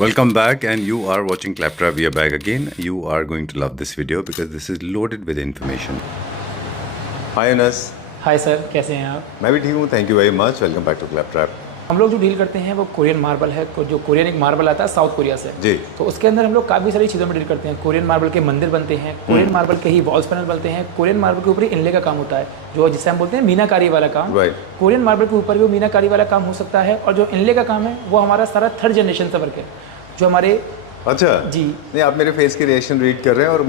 Welcome back, and you are watching Claptrap. We are back again. You are going to love this video because this is loaded with information. Hi Anas. Hi sir, कैसे हैं आप? मैं भी ठीक हूँ. Thank you very much. Welcome back to Claptrap. हम लोग जो डील करते हैं वो कोरियन मार्बल है, जो कोरियन एक मार्बल आता है साउथ कोरिया से जी. तो उसके अंदर हम लोग काफ़ी सारी चीज़ों में डील करते हैं. कोरियन मार्बल के मंदिर बनते हैं, कोरियन मार्बल के ही वॉल्स पैनल बनते हैं, कोरियन मार्बल के ऊपर ही इनले का काम होता है, जो जिसे हम बोलते हैं मीनाकारी वाला काम. कोरियन मार्बल के ऊपर भी वो मीनाकारी वाला काम हो सकता है. और जो इनले का काम है वो हमारा सारा थर्ड जनरेशन से वर्क है, जो हमारे. अच्छा जी नहीं, आप मेरे फेस के रिएक्शन रीड कर रहे हैं और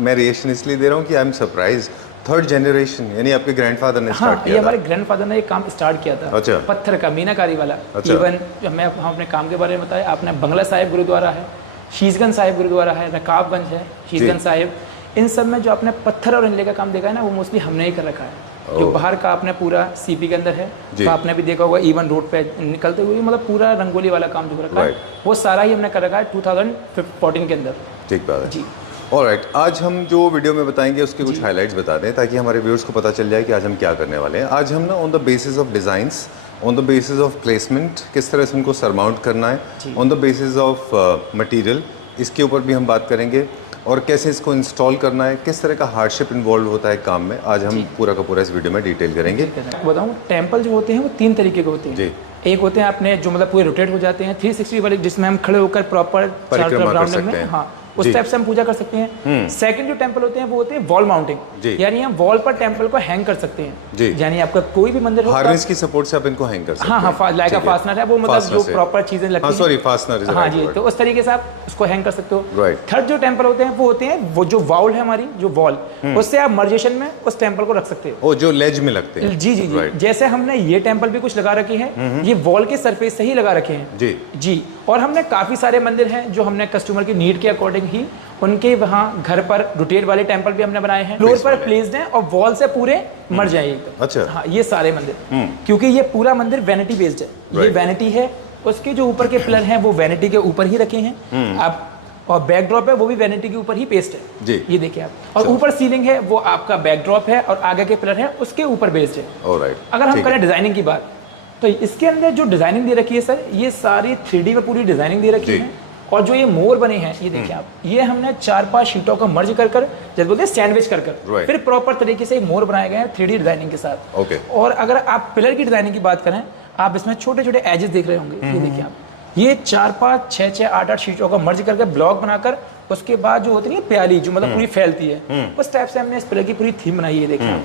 मैं रिएक्शन इसलिए दे रहा हूँ कि I am surprise. Third generation यानी आपके ग्रैंडफादर ने स्टार्ट किया. ये हमारे ग्रैंडफादर ने ये काम स्टार्ट किया था. अच्छा. पत्थर का मीनाकारी वाला. अच्छा. इवन हम अपने काम के बारे में बताया, आपने बंगला साहिब गुरुद्वारा है, शीशगंज साहिब गुरुद्वारा है, रकाबगंज है, शीशगंज साहिब, इन सब में जो आपने पत्थर और इनले का काम देखा है ना, वो मोस्टली हमने ही कर रखा है. जो बाहर का आपने पूरा सीपी के अंदर है, तो आपने भी देखा होगा इवन रोड पे निकलते हुए, मतलब पूरा रंगोली वाला काम जो रखा है वो सारा ही हमने कर रखा है 2014 के अंदर. ठीक बात है जी. ऑलराइट, आज हम जो वीडियो में बताएंगे उसके कुछ हाइलाइट्स बता दें ताकि हमारे व्यूअर्स को पता चल जाए कि आज हम क्या करने वाले हैं. आज हम ना on the basis of designs, on the basis of placement, किस तरह से उनको सरमाउंट करना है, on the basis of material, इसके ऊपर भी हम बात करेंगे. और कैसे इसको इंस्टॉल करना है, किस तरह का हार्डशिप इन्वॉल्व होता है काम में, आज हम पूरा का पूरा इस वीडियो में डिटेल करेंगे. बताऊँ, टेम्पल जो होते हैं वो 3 तरीके के होते हैं जी. एक होते हैं अपने जो मतलब पूरे रोटेट हो जाते हैं 360 वाले, जिसमें हम खड़े होकर प्रॉपर परिक्रमा कर सकते हैं. हाँ, उस टाइप से हम पूजा कर सकते हैं. सेकंड जो टेंपल होते हैं वो होते हैं वॉल माउंटिंग, यानी हम वॉल पर टेंपल को हैंग कर सकते हैं. यानी आपका कोई भी मंदिर हो, हार्नेस की सपोर्ट से आप इनको हैंग कर सकते हैं. हाँ, लाइक अ फास्टनर है वो, मतलब जो प्रॉपर चीजें लगती हैं. Sorry, fastener. हाँ जी, तो उस तरीके से आप उसको हैंग कर सकते हो. राइट. थर्ड जो टेंपल होते हैं वो होते हैं वो जो वॉल है हमारी, जो वॉल, उससे आप मर्जेशन में उस टेंपल को रख सकते हो. जो लेज में लगते हैं. जी जी जी. जैसे हमने ये टेंपल भी कुछ लगा रखी है, ये वॉल के सरफेस से ही लगा रखे हैं जी जी. और हमने काफी सारे मंदिर हैं जो हमने कस्टमर की नीड के अकॉर्डिंग ही उनके वहाँ घर पर रोटेट वाले टेंपल भी हमने बनाए हैं, फ्लोर पर प्लेस्ड हैं और वॉल से पूरे मर जाएंगे. अच्छा. हाँ, ये सारे मंदिर, क्योंकि ये पूरा मंदिर वैनिटी बेस्ड है. ये वैनिटी है, उसके जो ऊपर के पिलर हैं वो वैनिटी के ऊपर ही रखे हैं आप, और बैकड्रॉप है वो भी वैनिटी के ऊपर ही पेस्ट है जी. ये देखिए आप, और ऊपर सीलिंग है वो आपका बैकड्रॉप है, और आगे के पिलर है उसके ऊपर बेस्ड है. अगर हम करें डिजाइनिंग की बात, तो इसके अंदर जो डिजाइनिंग दे रखी है सर, ये सारी 3D में पूरी डिजाइनिंग दे रखी है. और जो ये मोर बने हैं, ये देखिए आप, ये हमने 4-5 शीटों को मर्ज कर जैसे बोलते हैं सैंडविच कर फिर प्रॉपर तरीके से मोर बनाए गए हैं 3D डिजाइनिंग के साथ. और अगर आप पिलर की डिजाइनिंग की बात करें, आप इसमें छोटे छोटे एजेस देख रहे होंगे. ये देखिए आप, ये 4-5, 6-6, 8-8 शीटों का मर्ज करके ब्लॉक बनाकर उसके बाद जो होती है प्याली, जो मतलब पूरी फैलती है, उस टाइप से हमने इस पिलर की पूरी थीम बनाई है. देखिए,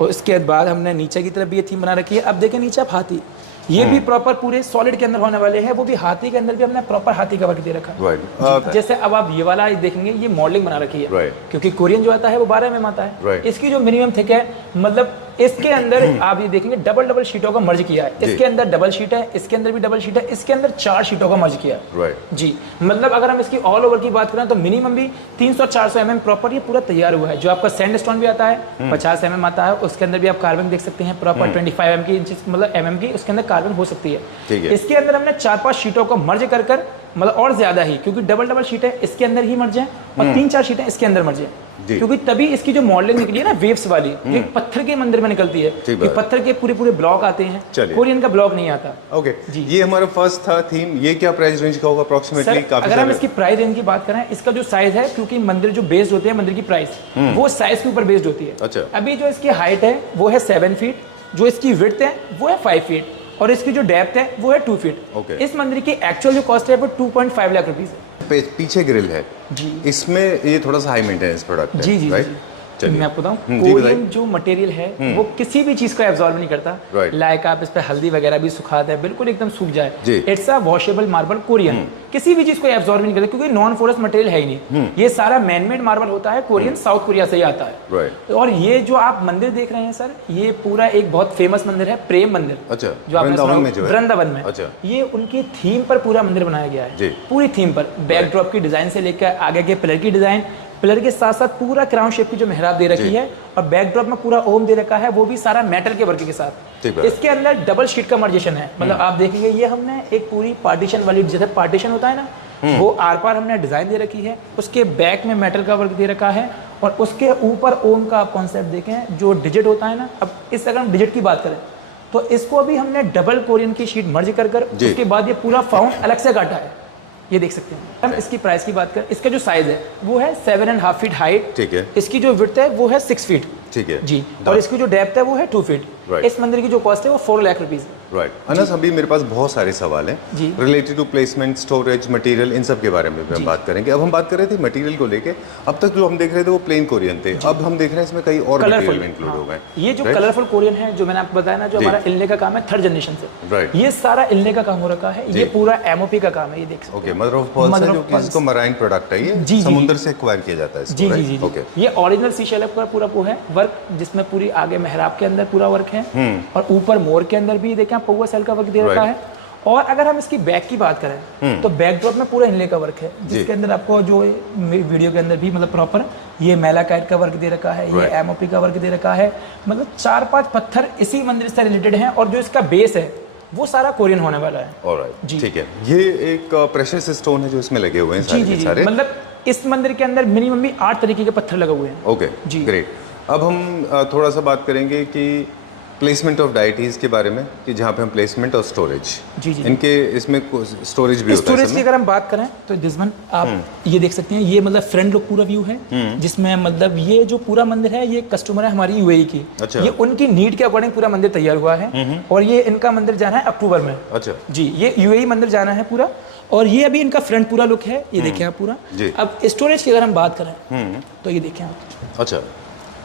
और इसके बाद हमने नीचे की तरफ भी ये थीम बना रखी है. अब देखें नीचे आप, हाथी, ये भी प्रॉपर पूरे सॉलिड के अंदर होने वाले हैं, वो भी हाथी के अंदर भी हमने प्रॉपर हाथी का वर्क दे रखा है. जैसे अब आप ये वाला देखेंगे, ये मॉडलिंग बना रखी है, क्योंकि कोरियन जो आता है वो 12 mm आता है. इसकी जो मिनिमम थिक है, मतलब इसके अंदर आप ये देखेंगे डबल शीटों का मर्ज किया है. इसके अंदर डबल शीट है, इसके अंदर भी डबल शीट है, इसके अंदर 4 शीटों का मर्ज किया है जी. मतलब अगर हम इसकी ऑल ओवर की बात करें तो मिनिमम भी 300-400 mm प्रॉपर ये पूरा तैयार हुआ है. जो आपका सैंड स्टोन भी आता है 50 mm आता है, उसके अंदर भी आप कार्बन देख सकते हैं प्रॉपर 25 mm की इंचेस, मतलब mm की उसके अंदर कार्बन हो सकती है. इसके अंदर हमने 4-5 शीटों को मर्ज कर मतलब और ज्यादा ही, क्योंकि डबल शीट है इसके अंदर ही मर्ज है, और 3-4 शीटें इसके अंदर मर्ज है, क्योंकि तभी इसकी जो मॉडलिंग निकली है ना वेव्स वाली, ये पत्थर के मंदिर में निकलती है. कि पत्थर के पूरे ब्लॉक आते हैं, कोरियन का ब्लॉक नहीं आता. ओके जी. ये हमारा फर्स्ट था थीम. ये क्या प्राइस रेंज का होगा अप्रोक्सीमेटली? अगर हम इसकी प्राइस रेंज की बात करें, इसका जो साइज है, क्योंकि मंदिर जो बेस्ड होते हैं, मंदिर की प्राइस वो साइज के ऊपर बेस्ड होती है. अच्छा. अभी जो इसकी हाइट है वो है 7 फीट, जो इसकी विड्थ है वो है 5 फीट, और इसकी जो डेप्थ है वो है 2 फीट. इस मंदिर की एक्चुअल जो कॉस्ट है वो 2.5 लाख रुपीज है. पीछे ग्रिल है जी. इसमें ये थोड़ा सा हाई मेंटेनेंस प्रोडक्ट है जी जी, right? मैं आपको बताऊं, कोरियन जो मटेरियल है वो किसी भी चीज को एब्जॉर्ब नहीं करता. लाइक आप इस पे हल्दी वगैरह भी सुखा दें, बिल्कुल एकदम सूख जाए. It's a washable marble Korean, किसी भी चीज को एब्जॉर्ब नहीं करता, क्योंकि नॉन फोरस मटेरियल है ही नहीं. ये सारा मैनमेड मार्बल होता है, कोरियन साउथ कोरिया से ही आता है. और ये जो आप मंदिर देख रहे हैं सर, ये पूरा एक बहुत फेमस मंदिर है, प्रेम मंदिर. अच्छा. जो वृंदावन में. अच्छा. ये उनकी थीम पर पूरा मंदिर बनाया गया है, पूरी थीम पर, बैकड्रॉप की डिजाइन से लेकर आगे के पिलर की डिजाइन, पिलर के साथ साथ पूरा क्राउन शेप की जो मेहराब दे रखी है, और बैकड्रॉप में पूरा ओम दे रखा है, वो भी सारा मेटल के वर्क के साथ. इसके अंदर डबल शीट का मर्जेशन है, मतलब आप देखेंगे ये हमने एक पूरी पार्टीशन वाली, जैसे पार्टीशन होता है ना, वो आर पार हमने डिजाइन दे रखी है. उसके बैक में मेटल का वर्क दे रखा है, और उसके ऊपर ओम का कॉन्सेप्ट देखें, जो डिजिट होता है ना. अब इस अगर हम डिजिट की बात करें तो इसको अभी हमने डबल कोरियन की शीट मर्ज कर उसके बाद ये पूरा फाउंड अलग से काटा है. ये देख सकते हैं हम। इसकी प्राइस की बात करें, इसका जो साइज है वो है 7.5 फीट हाइट, ठीक है। इसकी जो विड्थ है वो है 6 फीट, ठीक है जी, और इसकी जो डेप्थ है वो है 2 फीट। Right. इस मंदिर की जो कॉस्ट है वो 4 लाख रुपीज़ है। राइट अनस, अभी मेरे पास बहुत सारे सवाल हैं जी। Related to placement, storage, material, इन सब के बारे में भी हम बात करेंगे। अब हम बात कर रहे थे मटेरियल को लेके। अब तक जो हम देख रहे थे वो प्लेन कोरियन थे, अब हम देख रहे हैं इसमें कई और मटेरियल इंक्लूड हो गए। ये जो कलरफुल कोरियन है जो मैंने आपको बताया ना, जो हमारा इल्ने का काम है 3rd जनरेशन से, राइट, ये सारा इल्ने का काम हो रखा है। ये पूरा एमओपी का काम है, ये देख सकते हैं। ओके, मदर ऑफ पर्ल्स है, जो कि इसको मराइन प्रोडक्ट है, ये समुद्र से एक्वायर किया जाता है इसको, जी जी जी। ओके, ये ओरिजिनल सी शेल का पूरा वो है वर्क, जिसमें पूरी आगे मेहराब के अंदर पूरा वर्क है, और ऊपर मोर के अंदर भी देखें आप पौवा सेल का वर्क दे रखा है। और अगर हम इसकी बैक की बात करें तो बैक ड्रॉप में पूरा इनले का वर्क है, जिसके अंदर आपको जो वीडियो के अंदर भी मतलब प्रॉपर ये मैलाकाइट का वर्क दे रखा है, ये एमओपी का वर्क दे रखा है। मतलब 4-5 पत्थर इसी मंदिर से रिलेटेड हैं, और जो इसका बेस है वो सारा कोरियन होने वाला है। ऑलराइट, ठीक है। ये एक प्रेशियस स्टोन है जो इसमें लगे हुए हैं जी जी जी, मतलब इस मंदिर के अंदर मिनिमम भी 8 तरीके के पत्थर लगे हुए हैं। ओके जी, ग्रेट। अब हम थोड़ा सा बात करेंगे कि प्लेसमेंट ऑफ डाइटीज के बारे में, कि जहाँ पे हम प्लेसमेंट और स्टोरेज, जी जी, इनके इसमें स्टोरेज भी होता है। स्टोरेज की अगर हम बात करें तो दिस वन आप ये देख सकते हैं, ये मतलब फ्रंट लुक पूरा व्यू है, जिसमें मतलब ये जो पूरा मंदिर है ये कस्टमर है हमारी यूएई की। अच्छा। ये उनकी नीड के अकॉर्डिंग पूरा मंदिर तैयार हुआ है, और ये इनका मंदिर जाना है अक्टूबर में। अच्छा जी, ये यूएई मंदिर जाना है पूरा, और ये अभी इनका फ्रंट पूरा लुक है, ये देखें आप पूरा। अब स्टोरेज की अगर हम बात करें तो ये देखें आप, अच्छा,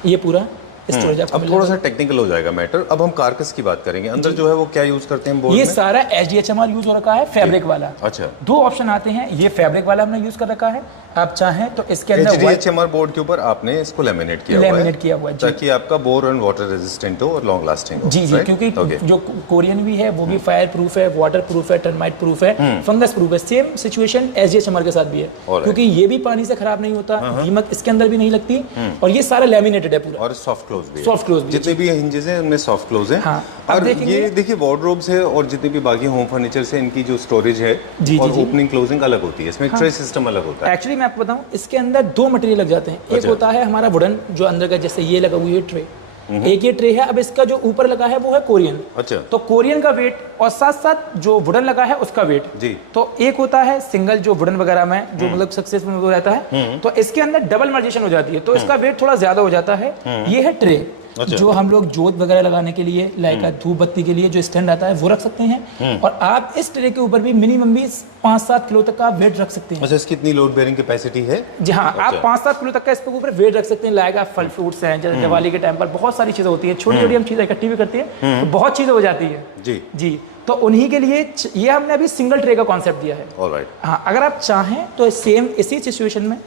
ये पूरा स्टोरेज। अब थोड़ा सा टेक्निकल हो जाएगा मैटर। अब हम कारकस की बात करेंगे, अंदर जो है वो क्या यूज करते हैं बोर्ड ये में? सारा HDHMR यूज हो रखा है, फैब्रिक वाला। अच्छा, 2 ऑप्शन आते हैं, ये फैब्रिक वाला हमने यूज कर रखा है। आप चाहें तो इसके अंदर HDHMR बोर्ड के ऊपर आपने इसको लैमिनेट किया हुआ है, ताकि आपका बोर एंड वाटर रेजिस्टेंट हो और लॉन्ग लास्टिंग हो। जी जी, क्योंकि जो कोरियन भी है वो भी फायर प्रूफ है, वाटर प्रूफ है, टर्माइट प्रूफ है, फंगस प्रूफ है। सेम सिचुएशन HDHMR के साथ भी है, क्योंकि ये भी पानी से खराब नहीं होता, दीमक इसके अंदर भी नहीं लगती, और ये सारा लैमिनेटेड है पूरा, और सॉफ्ट क्लोज भी है। सॉफ्ट क्लोज भी, जितने भी हिंजेस हैं उनमें सॉफ्ट क्लोज है। हाँ, और ये देखिए वार्डरोब्स है, और जितने भी बाकी होम फर्नीचर से इनकी जो स्टोरेज है और ओपनिंग क्लोजिंग अलग होती है, इसमें ट्रे सिस्टम अलग होता है। एक्चुअली मैं आपको बताऊं, इसके अंदर 2 मटेरियल लग जाते हैं। एक होता है हमारा वुडन, जो अंदर का जैसे ये लगा हुआ है ट्रे, एक ये ट्रे है। अब इसका जो ऊपर लगा है वो है कोरियन। अच्छा, तो कोरियन का वेट और साथ साथ जो वुडन लगा है उसका वेट जी। तो एक होता है सिंगल जो वुडन वगैरह में जो मतलब सक्सेसफुल हो जाता है, तो इसके अंदर डबल मार्जिनेशन हो जाती है, तो इसका वेट थोड़ा ज्यादा हो जाता है। ये है ट्रे। अच्छा। जो हम लोग जोत वगैरह लगाने के लिए, लाइक धूप बत्ती के लिए जो स्टैंड आता है वो रख सकते हैं, और आप इस ट्रे के ऊपर भी मिनिमम भी 5-7 किलो तक का वेट रख सकते हैं। अच्छा, इसकी इतनी लोड बेयरिंग कैपेसिटी है? जी हाँ, अच्छा। आप 5-7 किलो तक का इसके ऊपर वेट रख सकते हैं। लाइक आप फल फ्रूट्स हैं, जैसे दिवाली के टाइम पर बहुत सारी चीजें होती है, छोटी छोटी हम चीजें इकट्ठी भी करते हैं, तो बहुत चीजें हो जाती है जी जी। तो उन्हीं के लिए ये हमने अभी सिंगल ट्रे का कॉन्सेप्ट दिया है। ऑलराइट, हाँ, अगर आप चाहें तो सेम इसी सिचुएशन में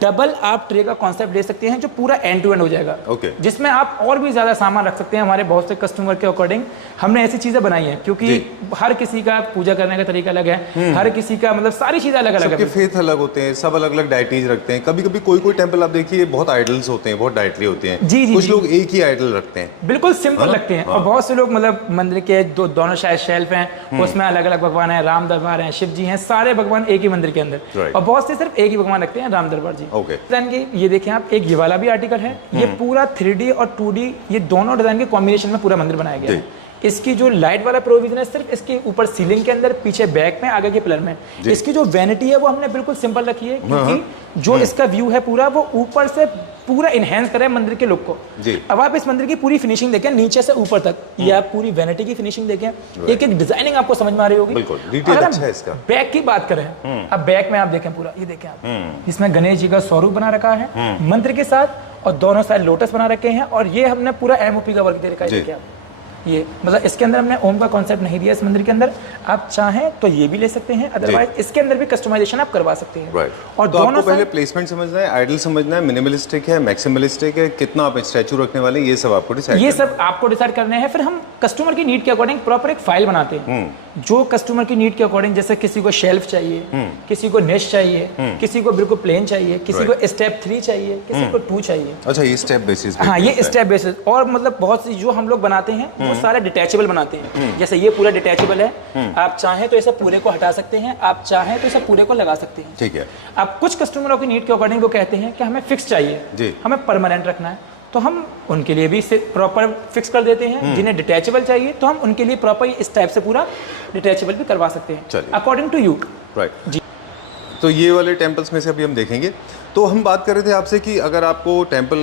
डबल आप ट्रे का कॉन्सेप्ट ले सकते हैं, जो पूरा एंड टू एंड हो जाएगा। ओके, जिसमें आप और भी ज्यादा सामान रख सकते हैं। हमारे बहुत से कस्टमर के अकॉर्डिंग हमने ऐसी चीजें बनाई हैं, क्योंकि हर किसी का पूजा करने का तरीका अलग है, हर किसी का मतलब सारी चीजें अलग अलग है, फेथ अलग होते हैं, सब अलग अलग डाइटीज रखते हैं। कभी कभी कोई टेम्पल आप देखिए बहुत आइडल्स होते हैं, बहुत डाइटरी होते हैं। जी जी, कुछ लोग एक ही आइडल रखते हैं, बिल्कुल सिंपल रखते हैं, और बहुत से लोग मतलब मंदिर के दोनों शायद शेल्फ हैं, उसमें अलग अलग भगवान है, राम दरबार है, शिव जी हैं, सारे भगवान एक ही मंदिर के अंदर, और बहुत से सिर्फ एक ही भगवान रखते हैं, राम दरबार जी। ओके, ये देखें आप, एक ये वाला भी आर्टिकल है, ये पूरा 3D और 2D ये दोनों डिजाइन के कॉम्बिनेशन में पूरा मंदिर बनाया गया है। इसकी जो लाइट वाला प्रोविजन है सिर्फ इसके ऊपर सीलिंग के अंदर, पीछे बैक में, आगे के पिलर में। इसकी जो वैनिटी है वो हमने बिल्कुल सिंपल रखी है, क्योंकि जो इसका व्यू है पूरा वो ऊपर से पूरा इनहेंस करे मंदिर के लुक को। अब आप इस मंदिर की पूरी फिनिशिंग देखें नीचे से ऊपर तक, ये आप पूरी वैनिटी की फिनिशिंग देखें, एक एक डिजाइनिंग आपको समझ में आ रही होगी। बिल्कुल, डिटेल अच्छा है इसका। बैक की बात करें, अब बैक में आप देखें पूरा, ये देखें आप, इसमें गणेश जी का स्वरूप बना रखा है मंत्र के साथ, और दोनों साइड लोटस बना रखे हैं, और ये हमने पूरा एमओपी का वर्क दे रखा है। ये मतलब इसके अंदर हमने ओम का कॉन्सेप्ट नहीं दिया इस मंदिर के अंदर। आप चाहें तो ये भी ले सकते हैं, अदरवाइज इसके अंदर भी कस्टमाइजेशन आप करवा सकते हैं। राइट, और तो दोनों पहले प्लेसमेंट समझना है, आइडल समझना है, मिनिमलिस्टिक है, मैक्सिमलिस्टिक है, कितना आप स्टैचू रखने वाले, ये सब आपको डिसाइड, ये सब आपको डिसाइड करने हैं। फिर हम कस्टमर की नीड के अकॉर्डिंग प्रॉपर एक फाइल बनाते हैं, जो कस्टमर की नीड के अकॉर्डिंग, जैसे किसी को शेल्फ चाहिए, किसी को नेश चाहिए, किसी को बिल्कुल प्लेन चाहिए, किसी को स्टेप 3 चाहिए, किसी को 2 चाहिए। अच्छा, ये स्टेप बेसिस, हाँ, ये स्टेप बेसिस। और मतलब बहुत सी जो हम लोग बनाते हैं वो सारे डिटैचेबल बनाते हैं, जैसे ये पूरा डिटैचेबल है, आप चाहें तो इसे पूरे को हटा सकते हैं, आप चाहें तो इसे पूरे को लगा सकते हैं। ठीक है। अब कुछ कस्टमरों की नीड के अकॉर्डिंग वो कहते हैं कि हमें फिक्स चाहिए, हमें परमानेंट रखना है, तो हम उनके लिए भी प्रॉपर फिक्स कर देते हैं। जिन्हें डिटैचेबल चाहिए तो हम उनके लिए प्रॉपर इस टाइप से पूरा डिटैचेबल भी करवा सकते हैं, अकॉर्डिंग टू यू। राइट जी। तो ये वाले टेम्पल्स में से अभी हम देखेंगे। तो हम बात कर रहे थे आपसे कि अगर आपको टेम्पल,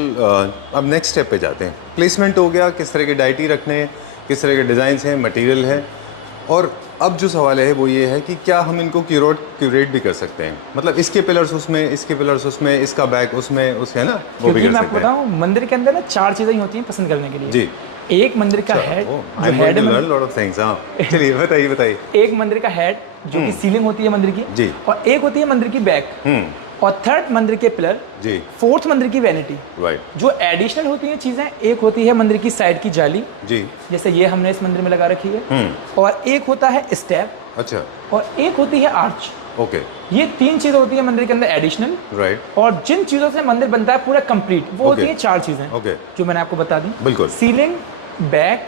अब नेक्स्ट स्टेप पे जाते हैं। प्लेसमेंट हो गया, किस तरह के डाइटी रखने हैं, किस तरह के डिज़ाइंस हैं, मटेरियल है, और अब जो सवाल है वो ये है कि क्या हम इनको क्यूरेट भी कर सकते हैं, मतलब इसके पिलर्स उसमें, इसके पिलर्स उसमें, इसका बैक उसमें, उसके, है ना, वो भी कर मैं सकते आपको बताऊं, मंदिर के अंदर ना 4 चीज़ें ही होती हैं पसंद करने के लिए। जी। एक मंदिर का हेड, चलिए बताइए। एक मंदिर का हेड जो कि सीलिंग होती है मंदिर की जी, और एक होती है मंदिर की बैक, और थर्ड मंदिर के पिलर जी, फोर्थ मंदिर की वैनिटी। राइट। जो एडिशनल होती हैं चीजें, एक होती है मंदिर की साइड की जाली, जी, जैसे ये हमने इस मंदिर में लगा रखी है, और एक होता है स्टेप, अच्छा, और एक होती है आर्च। ओके। ये 3 चीजें होती है मंदिर के अंदर एडिशनल, राइट। और जिन चीजों से मंदिर बनता है पूरा कंप्लीट, वो होती है 4 चीजें, ओके, जो मैंने आपको बता दी। बिल्कुल। Ceiling, back,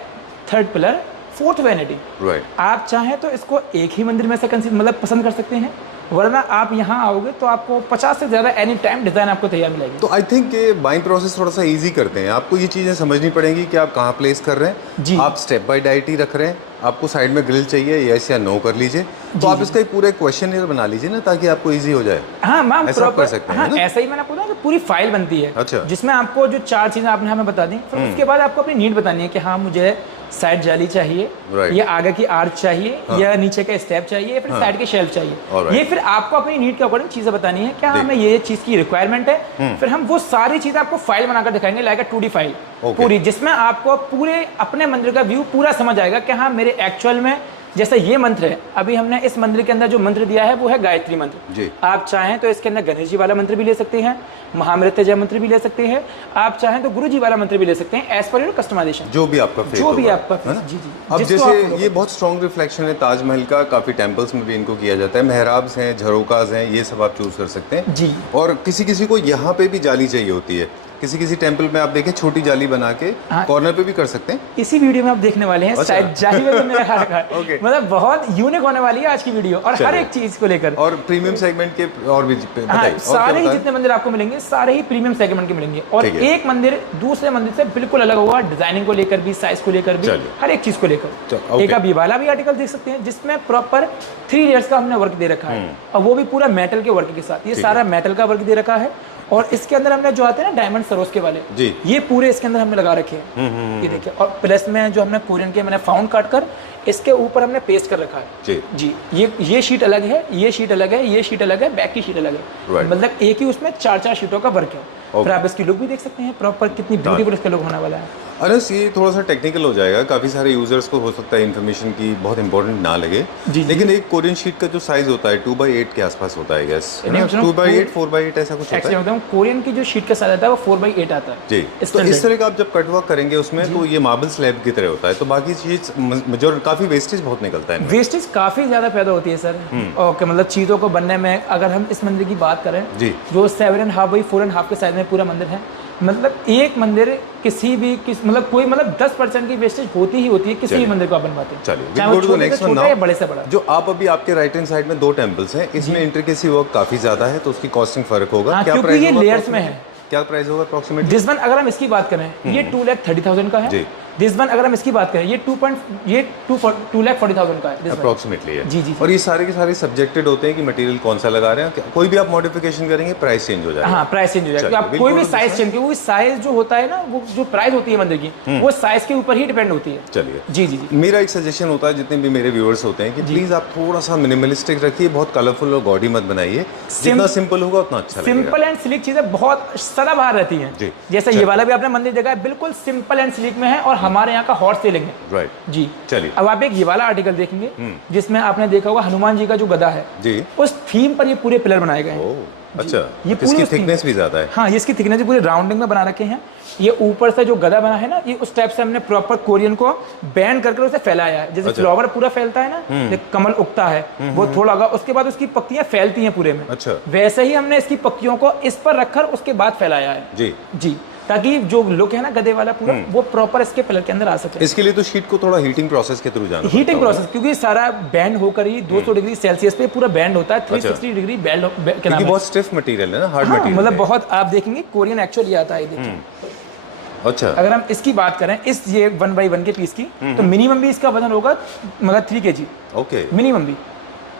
third pillar, fourth vanity. Right. आप चाहें तो इसको एक ही मंदिर में से मतलब पसंद कर सकते हैं, वरना आप यहाँ आओगे तो आपको 50 से ज़्यादा एनी टाइम डिज़ाइन आपको तैयार मिलेगी। तो आई थिंक ये बाइंग प्रोसेस थोड़ा सा इजी करते हैं। आपको ये चीज़ें समझनी पड़ेंगी कि आप कहाँ प्लेस कर रहे हैं जी। आप स्टेप बाय डाइटी रख रहे हैं, आपको साइड में ग्रिल चाहिए, यस या नो कर लीजिए, तो आप इसका एक पूरा क्वेश्चन बना लीजिए ना, ताकि आपको इजी हो जाए। हाँ मैम, ऐसा आप कर सकते हैं, हाँ, है ना? ऐसा ही मैंने आपको बताया, पूरी फाइल बनती है। अच्छा। जिसमें आपको जो 4 चीज़ें आपने हमें बता दी, फिर उसके बाद आपको अपनी नीड बतानी है कि हाँ मुझे साइड जाली चाहिए, या आगे की आर्च चाहिए, या नीचे का स्टेप चाहिए, या फिर साइड के शेल्फ चाहिए। ये फिर आपको अपनी नीड के अकॉर्डिंग चीजें बतानी है, क्या हमें ये चीज की रिक्वायरमेंट है, फिर हम वो सारी चीजें आपको फाइल बनाकर दिखाएंगे, लाइक 2D फाइल पूरी, जिसमें आपको पूरे अपने मंदिर का व्यू पूरा समझ आएगा कि हाँ मेरे एक्चुअल में, जैसे ये मंत्र है, अभी हमने इस मंदिर के अंदर जो मंत्र दिया है वो है गायत्री मंत्र जी। आप चाहें तो इसके अंदर गणेश जी वाला मंत्र भी ले सकते हैं, महामृत्युंजय मंत्र भी ले सकते हैं, आप चाहें तो गुरु जी वाला मंत्र भी ले सकते हैं, एज पर योर कस्टमाइजेशन, जो भी आपका जो भी आपका, जी जी। अब जैसे ये बहुत स्ट्रॉन्ग रिफ्लेक्शन है ताजमहल का, काफी टेम्पल्स में भी इनको किया जाता है, मेहराब्स हैं, झरोकाज हैं, ये सब आप चूज कर सकते हैं जी। और किसी किसी को यहाँ पे भी जाली चाहिए होती है, किसी किसी टेम्पल में आप देखें छोटी जाली बना के कॉर्नर पे भी कर सकते हैं। इसी वीडियो में आप देखने वाले हैं, शायद जाली में मैंने रखा है। मतलब बहुत यूनिक होने वाली है आज की वीडियो, और हर एक चीज को लेकर, और प्रीमियम सेगमेंट के और भी सारे ही जितने मंदिर आपको मिलेंगे सारे ही प्रीमियम सेगमेंट के मिलेंगे, और एक मंदिर दूसरे मंदिर से बिल्कुल अलग होगा, डिजाइनिंग को लेकर भी, साइज को लेकर भी, हर एक चीज को लेकर। एक आप ये वाला भी आर्टिकल देख सकते हैं जिसमें प्रॉपर 3 लेयर्स का हमने वर्क दे रखा है, और वो भी पूरा मेटल के वर्क के साथ, ये सारा मेटल का वर्क दे रखा है। और इसके अंदर हमने जो आते हैं ना डायमंड सरोस्के वाले जी, ये पूरे इसके अंदर हमने लगा रखे हैं, ये देखिए। और प्लस में जो हमने कोरियन के मैंने फाउंड काट कर इसके ऊपर हमने पेस्ट कर रखा है जी। ये शीट अलग है, ये शीट अलग है, ये शीट अलग है, बैक की शीट अलग है, मतलब एक ही उसमें 4-4 शीटों का वर्क है। फिर आप इसकी लुक भी देख सकते हैं प्रॉपर, कितनी ब्यूटीफुल इसका लुक होने वाला है। अनस ये थोड़ा सा टेक्निकल हो जाएगा, काफ़ी सारे यूजर्स को हो सकता है इन्फॉर्मेशन की बहुत इंपॉर्टेंट ना लगे, लेकिन एक कोरियन शीट का जो साइज होता है 2x8 के आसपास होता है, गैस 2x8 4x8 ऐसा कुछ होता है। कोरियन की जो शीट का साइज आता है वो 4x8 आता है जी। तो इस तरह का आप जब कटवर्क करेंगे उसमें, तो ये मार्बल स्लैब की तरह होता है, तो बाकी चीज मेजर काफी वेस्टेज बहुत निकलता है, वेस्टेज काफी ज्यादा पैदा होती है सर। ओके, मतलब चीजों को बनने में, अगर हम इस मंदिर की बात करें जी, जो 7.5 बाई 4.5 के साइज में पूरा मंदिर है, मतलब एक मंदिर किसी भी मतलब कोई मतलब 10% की वेस्टेज होती ही होती है किसी भी मंदिर को आप बनवाते हैं। चलिए बड़े से बड़ा, जो आप अभी आपके राइट हैंड साइड में 2 टेम्पल्स हैं, इसमें इंट्रिकेसी वर्क काफी ज्यादा है, तो उसकी कॉस्टिंग फर्क होगा। क्या क्योंकि ये लेयर्स में है। क्या प्राइस होगा अप्रोक्सीमेटली? दिस वन अगर हम इसकी बात करें ये 2,30,000 का है। दिस वन अगर हम इसकी बात करें ये 2,40,000 का है अप्रोक्सीमेटली है। जी जी। और ये सारे के सारे सब्जेक्टेड होते हैं कि मटेरियल कौन सा लगा रहे हैं, कोई भी आप मॉडिफिकेशन करेंगे प्राइस चेंज हो जाएगा। हाँ, प्राइस चेंज हो जाएगा। आप कोई भी साइज चेंज, क्योंकि साइज जो होता है ना, वो जो प्राइस होती है मंदिर की वो साइज के ऊपर ही डिपेंड होती है। चलिए जी जी जी। मेरा एक सजेशन होता है जितने भी मेरे व्यूअर्स होते हैं कि प्लीज आप थोड़ा सा मिनिमलिस्टिक रखिए, बहुत कलरफुल और गॉडी मत बनाइए, जितना सिंपल होगा उतना अच्छा लगेगा। सिंपल एंड स्लिक चीजें बहुत सदाबहार रहती हैं। जैसे ये वाला भी आपने मंदिर देखा है, बिल्कुल सिंपल एंड स्लिक में है, और हमारे यहाँ का हॉट सेलिंग है। राइट जी। चलिए अब आप एक ये वाला आर्टिकल देखेंगे जिसमें आपने देखा होगा हनुमान जी का जो गदा है जी, उस थीम पर ये पूरे पिलर बनाए गए हैं। अच्छा, ये पूरी थिकनेस भी ज्यादा है। हाँ, ये इसकी थिकनेस पूरे राउंडिंग में बना रखे हैं। ये ऊपर से जो गदा बना है ना, ये उस टाइप से हमने प्रॉपर कोरियन को बैंड करके उसे फैलाया है। जैसे फ्लावर पूरा फैलता है ना, एक कमल उगता है, वो थोड़ा होगा, उसके बाद उसकी पत्तियां फैलती हैं पूरे में। अच्छा, वैसे ही हमने इसकी पत्तियों को इस पर रखकर उसके बाद फैलाया है जी जी, ताकि जो लुक है ना गधे वाला पूरा वो प्रॉपर इसके पिलर के अंदर आ सके। इसके लिए तो शीट को थोड़ा हीटिंग प्रोसेस के थ्रू जाना, हीटिंग प्रोसेस, क्योंकि सारा बैंड होकर ही 200 डिग्री सेल्सियस पे पूरा बैंड होता है। 360 डिग्री बैंड के नाम, बहुत स्टिफ मटेरियल है ना, हार्ड मटेरियल, मतलब बहुत आप देखेंगे कोरियन एक्चुअली आता है। देखिए अच्छा, अगर हम इसकी बात करें इस ये 1x1 के पीस की, तो मिनिमम भी इसका वजन होगा मगर 3 kg। ओके, मिनिमम भी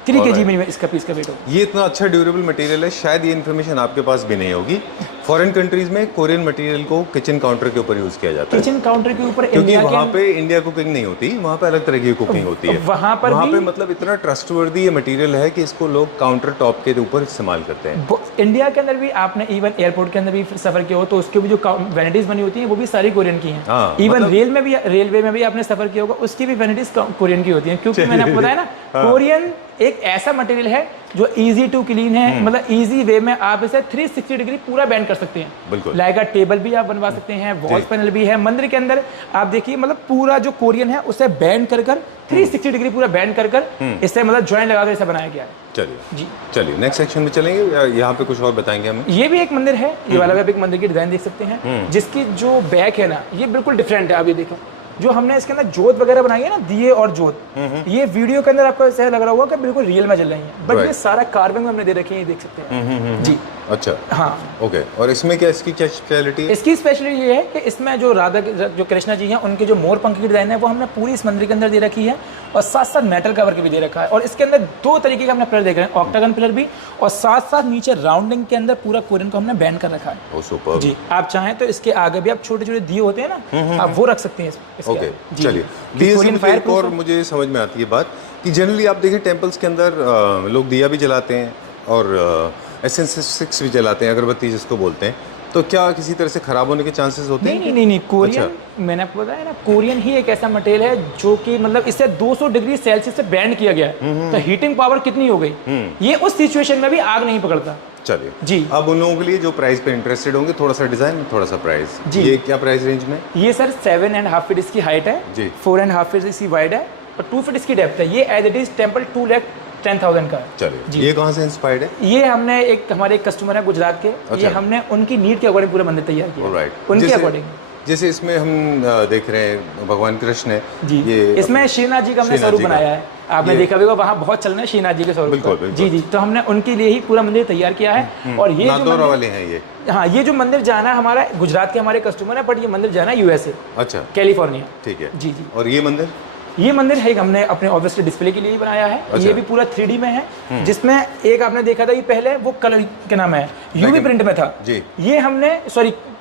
3 kg में इसका पीस का वेट होगा। ये इतना अच्छा ड्यूरेबल मटेरियल है, शायद ये इन्फॉर्मेशन आपके पास भी नहीं होगी। फॉरेन कंट्रीज में कोरियन मटेरियल को किचन काउंटर के ऊपर यूज किया जाता है, किचन काउंटर के ऊपर, क्योंकि वहाँ पे इंडिया कुकिंग नहीं होती, वहाँ पे अलग तरह की कुकिंग होती है। वहाँ पे मतलब इतना ट्रस्टवर्दी ये मटेरियल है कि इसको लोग काउंटर टॉप के ऊपर इस्तेमाल करते हैं। इंडिया के अंदर भी आपने इवन एयरपोर्ट के अंदर भी सफर किया हो तो उसके भी जो वैनिटीज बनी होती हैं वो भी सारी कोरियन की हैं। इवन रेलवे में भी आपने सफर किया होगा, उसकी भी वैनिटीज कोरियन की होती हैं, क्योंकि मैंने आपको बताया ना कोरियन एक ऐसा मटेरियल है जो इजी टू क्लीन है, मतलब इजी वे में आप इसे 360 डिग्री पूरा बैंड कर सकते हैं। बिल्कुल, लाइक टेबल भी आप बनवा सकते हैं, वॉल पैनल भी है। मंदिर के अंदर आप देखिए, मतलब पूरा जो कोरियन है उसे बैंड कर 360 डिग्री पूरा बैंड कर इससे मतलब जॉइंट लगा कर ऐसा बनाया गया है। चलिए जी, चलिए नेक्स्ट सेक्शन में चलेंगे या यहाँ पे कुछ और बताएंगे हमें? ये भी एक मंदिर है, ये वाला भी आप एक मंदिर की डिजाइन देख सकते हैं, जिसकी जो बैक है ना ये बिल्कुल डिफरेंट है। आप ये देखें, जो हमने इसके अंदर जोत वगैरह बनाई है ना, दिए और जोत, ये वीडियो के अंदर आपको ऐसा लग रहा होगा कि बिल्कुल रियल में जल रही है, बट ये सारा कार्विंग में हमने दे रखी है, ये देख सकते हैं जी। अच्छा, हाँ, ओके। और इसमें क्या इसकी क्या स्पेशलिटी है? इसकी स्पेशलिटी ये है कि इसमें जो राधा जो कृष्णा जी हैं उनके जो मोर पंख की डिजाइन है वो हमने पूरी इस मंदिर के अंदर दे रखी है, और साथ साथ मेटल का वर्क भी दे रखा है। और इसके अंदर 2 तरीके के हमने पिलर देख रहे हैं, ऑक्टागन पिलर भी, और साथ साथ नीचे राउंडिंग के अंदर पूरा कोरियन को हमने बैंड कर रखा है। ओह सुपर्ब जी। आप चाहें तो इसके आगे भी आप छोटे छोटे दिए होते हैं ना, आप वो रख सकते हैं इसके। ओके, चलिए। और मुझे समझ में आती है बात कि जनरली आप देखिए टेम्पल्स के अंदर लोग दिया भी जलाते हैं और एसेंस 6 भी जलाते हैं, अगरबत्ती जिसको बोलते हैं, तो क्या किसी तरह से खराब होने के चांसेस होते हैं? नहीं, कोरियन मैंने आपको बताया ना, कोरियन ही एक ऐसा मटेरियल है जो कि मतलब इससे 200 डिग्री सेल्सियस से बैंड किया गया है, तो हीटिंग पावर कितनी हो गई, ये उस सिचुएशन में भी आग नहीं पकड़ता। चलिए जी। अब उन लोगों के लिए जो प्राइस पे इंटरेस्टेड होंगे, थोड़ा सा डिजाइन, थोड़ा सा प्राइस जी, ये क्या प्राइस रेंज में? ये सर 7.5 फीट इसकी हाइट है जी, 4.5 फीट इसकी वाइड है, और 2 फीट इसकी डेप्थ है। ये एज इट इज टेम्पल 2,10,000 का है। चलिए, ये कहाँ से इंस्पायर्ड है? ये हमने हमारे एक कस्टमर है गुजरात के, ये हमने उनकी नीड के अकॉर्डिंग पूरा मंदिर तैयार किया। राइट, उनके अकॉर्डिंग। जैसे इसमें हम देख रहे हैं भगवान कृष्ण है जी, ये इसमें श्रीनाथ जी का हमने स्वरूप बनाया है, आपने देखा होगा वहाँ बहुत चलना है श्रीनाथ जी के स्वरूप। बिल्कुल। जी, तो हमने उनके लिए ही पूरा मंदिर तैयार किया है। और ये जो वाले हैं ये, हाँ, ये जो मंदिर जाना है हमारा गुजरात के हमारे कस्टमर है, बट ये मंदिर जाना है USA, अच्छा, कैलिफोर्निया। ठीक है जी। और ये मंदिर है हमने अपने ऑब्वियसली डिस्प्ले के लिए ही बनाया है। अच्छा। ये भी पूरा 3D में है, जिसमें एक आपने देखा था, ये पहले वो कलर क्या नाम है UV प्रिंट में था जी, ये हमने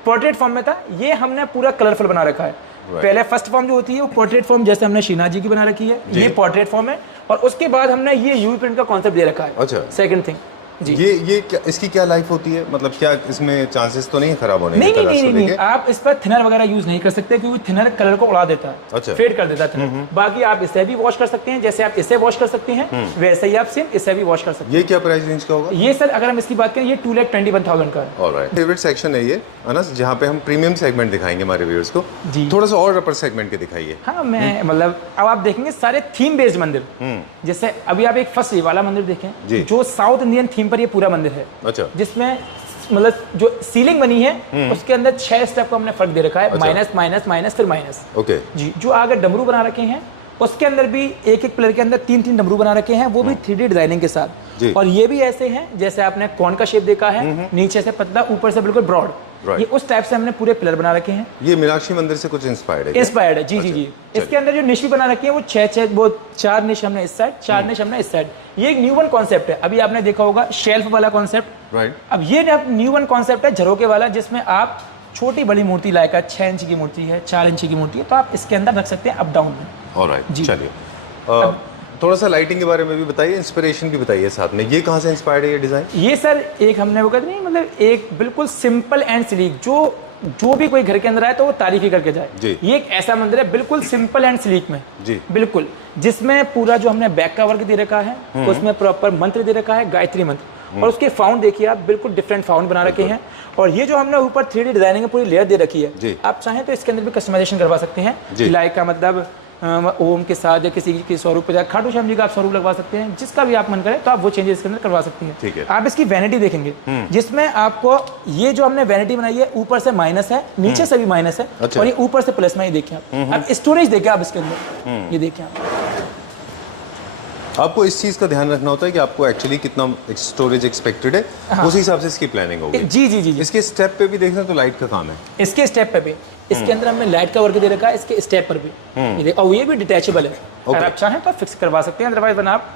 पोर्ट्रेट फॉर्म में था, ये हमने पूरा कलरफुल बना रखा है। पहले फर्स्ट फॉर्म जो होती है वो पोर्ट्रेट फॉर्म, जैसे हमने श्रीनाथ जी की बना रखी है, ये पोर्ट्रेट फॉर्म है, और उसके बाद हमने ये UV प्रिंट का कॉन्सेप्ट दे रखा है। अच्छा, सेकंड थिंग जी। ये क्या, इसकी क्या लाइफ होती है, मतलब क्या इसमें चांसेस तो नहीं है खराब होने के? नहीं, आप इस पर थिनर वगैरह यूज नहीं कर सकते, क्योंकि थिनर कलर को उड़ा देता है, अच्छा, फेड कर देता है थिनर। बाकी आप इसे भी वॉश कर सकते हैं, जैसे आप इसे वॉश कर सकते हैं वैसे ही आप सेम इसे भी वॉश कर सकते हैं। ये क्या प्राइस रेंज का होगा? ये सर अगर हम इसकी बात करें, ये 2,21,000 का है। ऑलराइट, फेवरेट सेक्शन है ये अनस, जहाँ पे हम प्रीमियम सेगमेंट दिखाएंगे हमारे व्यूअर्स को जी। थोड़ा सा और अपर सेगमेंट के दिखाइए। हाँ, मैं मतलब अब आप देखेंगे सारे थीम बेस्ड मंदिर, जैसे अभी आप एक फर्स्ट वाला मंदिर देखें जो साउथ इंडियन थीम पर ये पूरा मंदिर है। अच्छा, जिसमें मतलब जो सीलिंग बनी है उसके अंदर 6 स्टेप का हमने फर्क दे रखा है। अच्छा। माइनस माइनस माइनस फिर माइनस। ओके जी। जो आगे डमरू बना रखे हैं उसके अंदर भी एक पिलर के अंदर 3-3 डमरू बना रखे हैं, वो भी 3D डिजाइनिंग के साथ। और ये भी ऐसे हैं जैसे आपने कॉर्न का शेप देखा है, नीचे से पतला ऊपर से बिल्कुल ब्रॉड, ये उस टाइप से हमने पूरे पिलर बना रखे हैं। ये मीनाक्षी मंदिर से कुछ इंस्पायर्ड है? इंस्पायर्ड है जी। अच्छा। जी। इसके अंदर जो निश भी बना रखी है वो 4 निश हमने इस साइड, 4 निश हमने इस साइड। ये एक न्यू वन कॉन्सेप्ट है, अभी आपने देखा होगा शेल्फ वाला कॉन्सेप्ट। राइट। अब ये न्यू वन कॉन्सेप्ट है झरोके वाला, जिसमें आप छोटी बड़ी मूर्ति लायक 6 इंच की मूर्ति है, 4 इंच की मूर्ति है, तो आप इसके अंदर रख सकते हैं अप डाउन में। ऑलराइट जी। चलिए थोड़ा सा लाइटिंग के बारे में भी बताइए, इंस्पिरेशन भी बताइए साथ में। ये कहाँ से इंस्पायर्ड है ये डिजाइन? ये सर एक हमने वो कहते नहीं, मतलब एक बिल्कुल सिंपल एंड स्लीक, जो भी कोई घर के अंदर आए तो वो तारीफ ही करके जाए जी। ये एक ऐसा मंदिर है बिल्कुल सिंपल एंड स्लीक में जी, बिल्कुल, जिसमें पूरा जो हमने बैक का वर्क दे रखा है, उसमें प्रॉपर मंत्र दे रखा है, गायत्री मंत्र, और उसके फाउंड देखिए आप, बिल्कुल डिफरेंट फाउंड बना रखे हैं। और ये जो हमने ऊपर 3D डिजाइनिंग पूरी लेयर दे रखी है, आप चाहें तो इसके अंदर भी कस्टमाइजेशन करवा सकते हैं, लाइक का मतलब ओम के साथ या किसी के स्वरूप पे, खाटू श्याम जी का आप स्वरूप लगवा सकते हैं, जिसका भी आप मन करे तो आप वो चेंजेस इसके अंदर करवा सकते हैं। ठीक है। आप इसकी वैनिटी देखेंगे, जिसमें आपको ये जो हमने वैनिटी बनाई है ऊपर से माइनस है, नीचे से भी माइनस है। अच्छा। और ये ऊपर से प्लस में, ये देखिए आप स्टोरेज देखिए आप इसके अंदर, ये देखिए आपको इस चीज का ध्यान रखना होता है कि आपको एक्चुअली कितना स्टोरेज एक्सपेक्टेड है। हाँ। उसी हिसाब से इसकी प्लानिंग होगी। जी जी जी जी। इसके स्टेप पे भी देखना तो लाइट का काम है, इसके स्टेप पे भी, इसके अंदर हमने लाइट का वर्क दे रखा है, इसके स्टेप पर भी, और ये भी डिटैचेबल है। अगर आप चाहें तो फिक्स करवा सकते हैं, अदरवाइज बना आप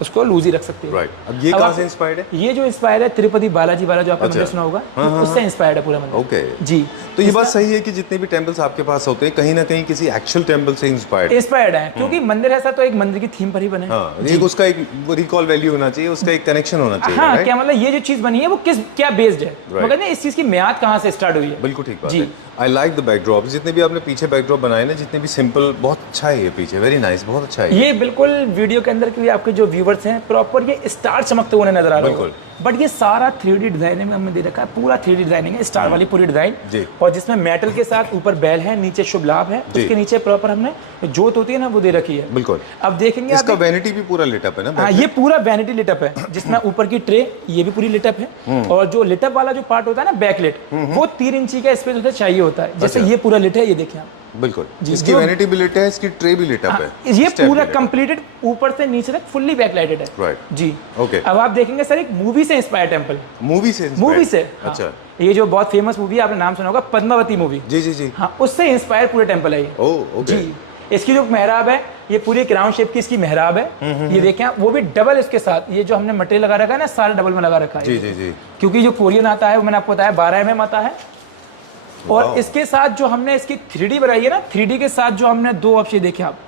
उसको लूज ही रख सकते हो। राइट। अब ये कहाँ से इंस्पायर्ड है? ये जो इंस्पायर है तिरुपति बालाजी वाला जो आपने मंदिर सुना होगा, उससे इंस्पायर्ड है पूरा मंदिर। ओके जी। तो ये बात सही है कि जितने भी टेम्पल्स आपके पास होते हैं कहीं ना कहीं किसी एक्चुअल टेम्पल से इंस्पायर्ड है, क्योंकि मंदिर ऐसा तो एक मंदिर की थीम पर ही बने। हाँ, एक उसका एक रिकॉल वैल्यू होना चाहिए, उसका एक कनेक्शन होना चाहिए। हाँ, क्या मतलब ये जो चीज बनी है वो क्या बेस्ड है, मगर इस चीज की म्याद कहाँ से स्टार्ट हुई है। बिल्कुल ठीक बात है। आई लाइक द बैकड्रॉप, जितने भी आपने पीछे बैकड्रॉप बनाए ना, जितने भी सिंपल, बहुत अच्छा है ये पीछे, वेरी नाइस, बहुत अच्छा है ये। बिल्कुल वीडियो के अंदर के आपके जो व्यूवर्स हैं प्रॉपर ये स्टार चमकते हुए नजर आ रहा है, बट ये सारा 3D डिजाइनिंग में हमने दे रखा है, पूरा 3D डिजाइनिंग है, स्टार वाली पूरी डिजाइन, और जिसमें मेटल के साथ ऊपर बैल है, नीचे शुभ लाभ है, उसके नीचे प्रॉपर हमने जोत होती है ना वो दे रखी है। बिल्कुल। अब देखेंगे इसका वैनिटी भी पूरा लिटअप है ना? हाँ, ये पूरा वैनिटी लिटअप है, जिसमें ऊपर की ट्रे ये भी पूरी लिटअप है, और जो लिटअप वाला जो पार्ट होता है ना बैकलेट, वो 3 इंची का स्पेस होता चाहिए होता है, जैसे ये पूरा लिट है, ये देखिए आप। बिल्कुल, इसकी वैनिटी भी लिट है, इसकी ट्रे भी लिटअप है, ये पूरा कंप्लीटेड ऊपर से नीचे तक फुल्ली बैकलाइटेड है। राइट जी। ओके। अब आप देखेंगे सर एक मूवी से इंस्पायर टेंपल। मूवी से? अच्छा। ये जो बहुत फेमस मूवी आपने नाम सुना होगा, पद्मावती मूवी। जी जी जी। हाँ, उससे इंस्पायर पूरे टेंपल है ये। Oh okay. जी। इसकी जो मेहराब है, ये पूरी क्राउन शेप की इसकी मेहराब है, ये देखें, वो भी डबल इसके साथ, ये जो हमने मटेरियल लगा रखा है ना, सारा डबल में लगा रखा है। जी जी जी। क्योंकि जो कोरियन आता है वो मैंने आपको बताया 12 mm आता है, और इसके साथ जो हमने इसकी 3D बनाई है ना, 3D के साथ जो हमने 2 ऑप्शन देखे आप,